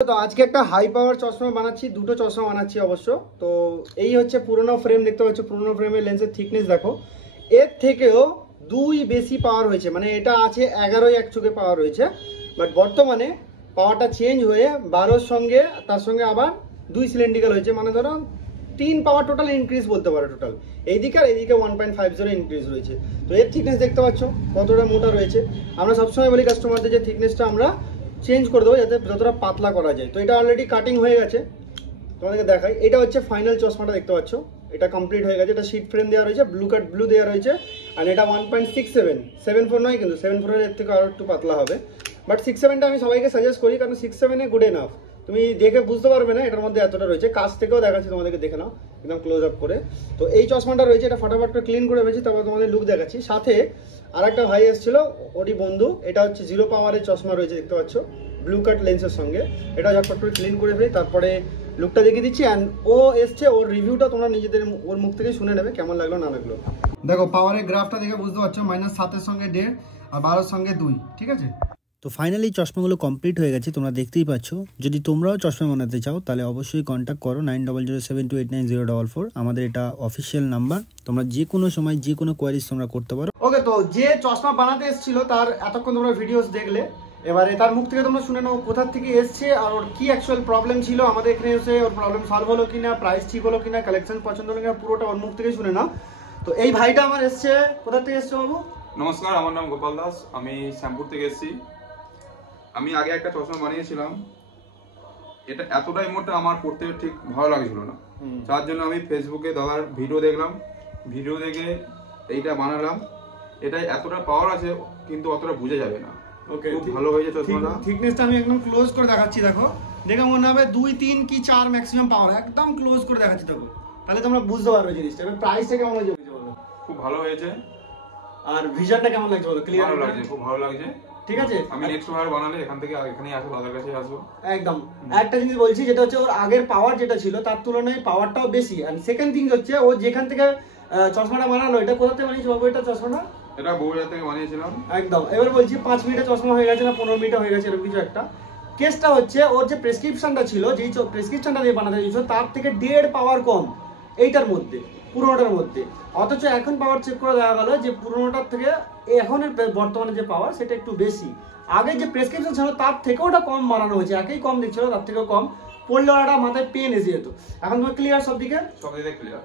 তো আজকে একটা হাই পাওয়ার চশমা বানাচ্ছি, দুটো চশমা বানাচ্ছি অবশ্য। তো এই হচ্ছে পুরোনো ফ্রেম, দেখতে পাচ্ছ পুরোনো ফ্রেমের লেন্সের থিকনেস দেখো, এর থেকেও দুই বেশি পাওয়ার হয়েছে। মানে এটা আছে 11 পাওয়ার হয়েছে, বাট বর্তমানে পাওয়ারটা চেঞ্জ হয়ে 12-র সঙ্গে তার সঙ্গে আবার 2 সিলিন্ড্রিক্যাল হয়েছে। মানে ধরো 3 পাওয়ার টোটাল ইনক্রিজ বলতে পারো। টোটাল এইদিকে আর এইদিকে 1.50 ইনক্রিজ রয়েছে। তো এর থিকনেস দেখতে পাচ্ছ কতটা মোটা রয়েছে। আমরা সবসময় বলি কাস্টমারদের যে থিকনেসটা আমরা চেঞ্জ করে দেবো যাতে যতটা পাতলা করা যায়। তো এটা অলরেডি কাটিং হয়ে গেছে, তোমাদেরকে দেখাই। এটা হচ্ছে ফাইনাল চশমাটা, দেখতে পাচ্ছ এটা কমপ্লিট হয়ে গেছে। এটা শীট ফ্রেম দেওয়া রয়েছে, ব্লু দেওয়া রয়েছে। আর এটা 1.67, 7.4 নয় কিন্তু 7.4 এর থেকে আরও একটু পাতলা হবে। বাট 6.7টা আমি সবাইকে সাজেস্ট করি, কারণ 6.7 গুড এনাফ। তুমি দেখে বুঝতে পারবে না এটার মধ্যে এতটা রয়েছে। কাছ থেকেও দেখাচ্ছি তোমাদেরকে, দেখে নাও একদম ক্লোজ আপ করে। তো এই চশমাটা রয়েছে, এটা ফটাফট করে ক্লিন করে ফেলেছি, তারপর তোমাদের লুক দেখাচ্ছি। সাথে আর একটা ভাই এসেছিল, ওরই বন্ধু। এটা হচ্ছে 0 পাওয়ারের চশমা রয়েছে, দেখতে পাচ্ছ ব্লু কাট লেন্সের সঙ্গে। এটা ঝটপট করে ক্লিন করে ফেলি, তারপরে লুকটা দেখিয়ে দিচ্ছি। অ্যান্ড ও এসছে, ওর রিভিউটা তোমরা নিজেদের ওর মুখ থেকে শুনে নেবে কেমন লাগলো না লাগলো। দেখো পাওয়ারের গ্রাফটা দেখে বুঝতে পারছো, -7-এর সঙ্গে 1.5 আর 12-এর সঙ্গে 2, ঠিক আছে। তো ফাইনালি চশমাগুলো কমপ্লিট হয়ে গেছে, তোমরা দেখতেই পাচ্ছ। যদি তোমরাও চশমা বানাতে চাও তাহলে অবশ্যই কন্ট্যাক্ট করো 9007289044। আমাদের এটা অফিসিয়াল নাম্বার, তোমরা যে কোনো সময় যে কোনো কোয়ারিজ তোমরা করতে পারো। ওকে, তো যে চশমা বানাতে এসেছিল তার এতক্ষণ তোমরা ভিডিওস দেখলে, এবারে তার মুখ থেকে তোমরা শুনে নাও কোথা থেকে এসছে আর ওর কি অ্যাকচুয়াল প্রবলেম ছিল আমাদের এখানে এসে। ওর প্রবলেম সলভ হলো কিনা, প্রাইস ঠিক হলো কিনা, কালেকশন পছন্দ হলো কিনা, পুরোটা ওর মুখ থেকে শুনে নাও। তো এই ভাইটা আমার এসছে, কোথা থেকে এসছে বাবু? নমস্কার, আমার নাম গোপাল দাস, আমি শ্যামপুর থেকে এসেছি। আমি আগে একটা চশমা বানিয়েছিলাম, এটা এতটাই মোটা আমার পড়তে ঠিক ভালো লাগছিল না। তার জন্য আমি ফেসবুকে দাদার ভিডিও দেখলাম, ভিডিও দেখে এইটা বানালাম। এটা এতটা পাওয়ার আছে কিন্তু অতটা বোঝা যাবে না। ওকে, খুব ভালো হয়েছে চশমাটা। থিকনেসটা আমি একদম ক্লোজ করে দেখাচ্ছি, দেখো দেখে মনে হবে 2, 3 কি 4 ম্যাক্সিমাম পাওয়ার। একদম ক্লোজ করে দেখাচ্ছি দেখো, তাহলে তোমরা বুঝতে পারবে জিনিসটা। এবার প্রাইসটা কেমন হয়েছে বলো? খুব ভালো হয়েছে। আর ভিজনটা কেমন লাগছে বলো? ক্লিয়ার লাগছে, খুব ভালো লাগছে। ঠিক আছে, আমি নেক্সট বার বানালে এখান থেকে এখানেই আসবো, দাদার কাছে আসবো। একদম। একটা জিনিস বলছি, যেটা হচ্ছে ওর আগের পাওয়ার যেটা ছিল তার তুলনায় পাওয়ারটাও বেশি। আর সেকেন্ড থিং হচ্ছে ও যেখান থেকে চশমাটা বানালো, এটা কোথা থেকে বানিয়েছে বাবু এটা চশমাটা? এটা বগুড়া থেকে বানিয়েছিলাম। একদম। এবার বলছি 5 মিনিটে চশমা হয়ে গেছে না 15 মিনিটে হয়ে গেছে, এরকম কিছু একটা। কেসটা হচ্ছে ওর যে প্রেসক্রিপশনটা ছিল, যেই প্রেসক্রিপশনটা দিয়ে বানাতে দিয়েছিল তার থেকে 1.5 পাওয়ার কম এইটার মধ্যে, পুরোনোটার মধ্যে। অথচ এখন পাওয়ার চেক করে দেখা গেল যে পুরোনোটার থেকে এখনের বর্তমানে যে পাওয়ার সেটা একটু বেশি। আগে যে প্রেসক্রিপশন ছিল তার থেকেও ওটা কম বানানো হয়েছে, একই কম দিচ্ছিল, তার থেকেও কম পড়লে ওটা মাথায় পেন এসে যেত। এখন তোমার ক্লিয়ার সব দিকে? সব দিকে ক্লিয়ার।